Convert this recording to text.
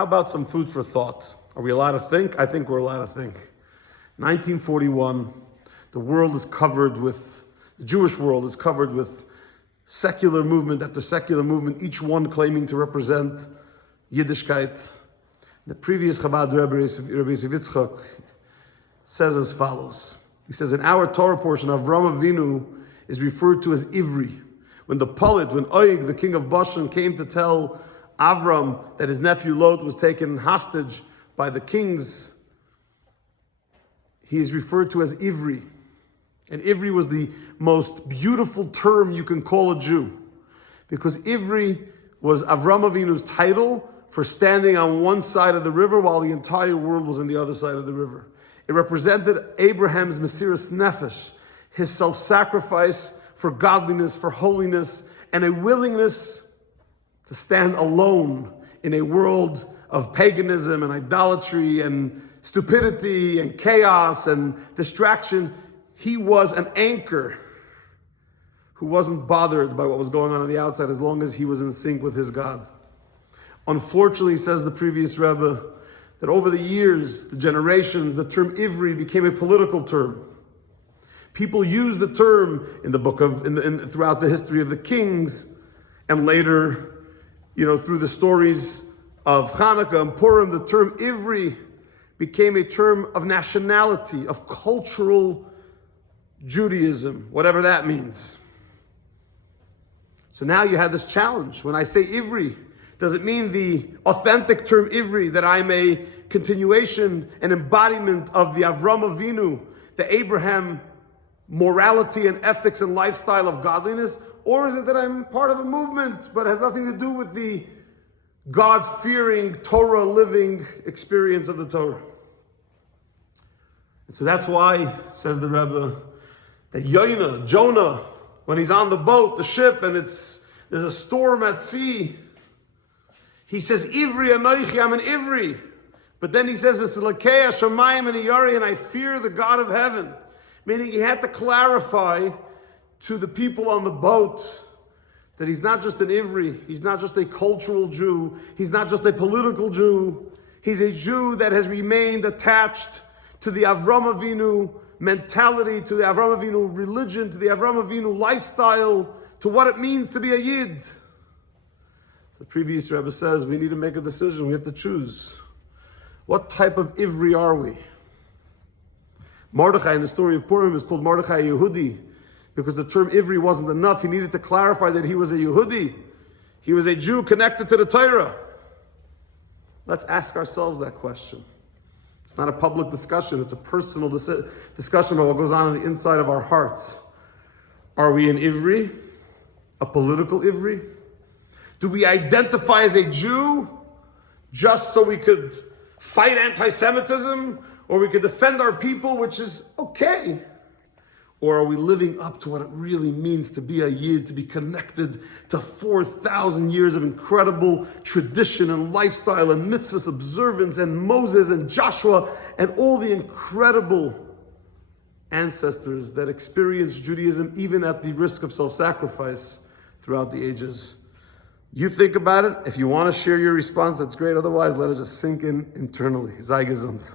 How about some food for thought? Are we allowed to think? I think we're allowed to think. 1941, the Jewish world is covered with secular movement after secular movement, each one claiming to represent Yiddishkeit. The previous Chabad Rebbe, Rabbi Yitzchak, says as follows. He says, in our Torah portion, Avram Avinu is referred to as Ivri. When Og, the king of Bashan, came to tell Avram that his nephew Lot was taken hostage by the kings, he is referred to as Ivri. And Ivri was the most beautiful term you can call a Jew, because Ivri was Avram Avinu's title for standing on one side of the river while the entire world was on the other side of the river. It represented Abraham's Mesiras Nefesh, his self-sacrifice for godliness, for holiness, and a willingness to stand alone in a world of paganism and idolatry and stupidity and chaos and distraction. He was an anchor who wasn't bothered by what was going on the outside as long as he was in sync with his God. Unfortunately, says the previous Rebbe, that over the years, the generations, the term Ivri became a political term. People used the term in the book of, throughout the history of the kings, and later, through the stories of Hanukkah and Purim, the term Ivri became a term of nationality, of cultural Judaism, whatever that means. So now you have this challenge. When I say Ivri, does it mean the authentic term Ivri, that I'm a continuation, an embodiment of the Avram Avinu, the Abraham morality and ethics and lifestyle of godliness? Or is it that I'm part of a movement, but it has nothing to do with the God-fearing, Torah-living experience of the Torah? And so that's why, says the Rebbe, that Jonah, when he's on the boat, the ship, and there's a storm at sea, he says, Ivri Anoichi, I'm an Ivri. But then he says, V'silakei Hashamayim and Iyari, and I fear the God of heaven. Meaning he had to clarify to the people on the boat that he's not just an Ivri, he's not just a cultural Jew, he's not just a political Jew, he's a Jew that has remained attached to the Avram Avinu mentality, to the Avram Avinu religion, to the Avram Avinu lifestyle, to what it means to be a Yid. The previous Rebbe says we need to make a decision. We have to choose. What type of Ivri are we? Mordechai in the story of Purim is called Mordechai Yehudi because the term Ivri wasn't enough. He needed to clarify that he was a Yehudi. He was a Jew connected to the Torah. Let's ask ourselves that question. It's not a public discussion. It's a personal discussion about what goes on the inside of our hearts. Are we an Ivri? A political Ivri? Do we identify as a Jew just so we could fight anti-Semitism, or we could defend our people, which is okay? Or are we living up to what it really means to be a Yid, to be connected to 4,000 years of incredible tradition and lifestyle and mitzvahs observance and Moses and Joshua and all the incredible ancestors that experienced Judaism even at the risk of self-sacrifice throughout the ages? You think about it. If you want to share your response, that's great. Otherwise, let it just sink in internally. Sei gesund.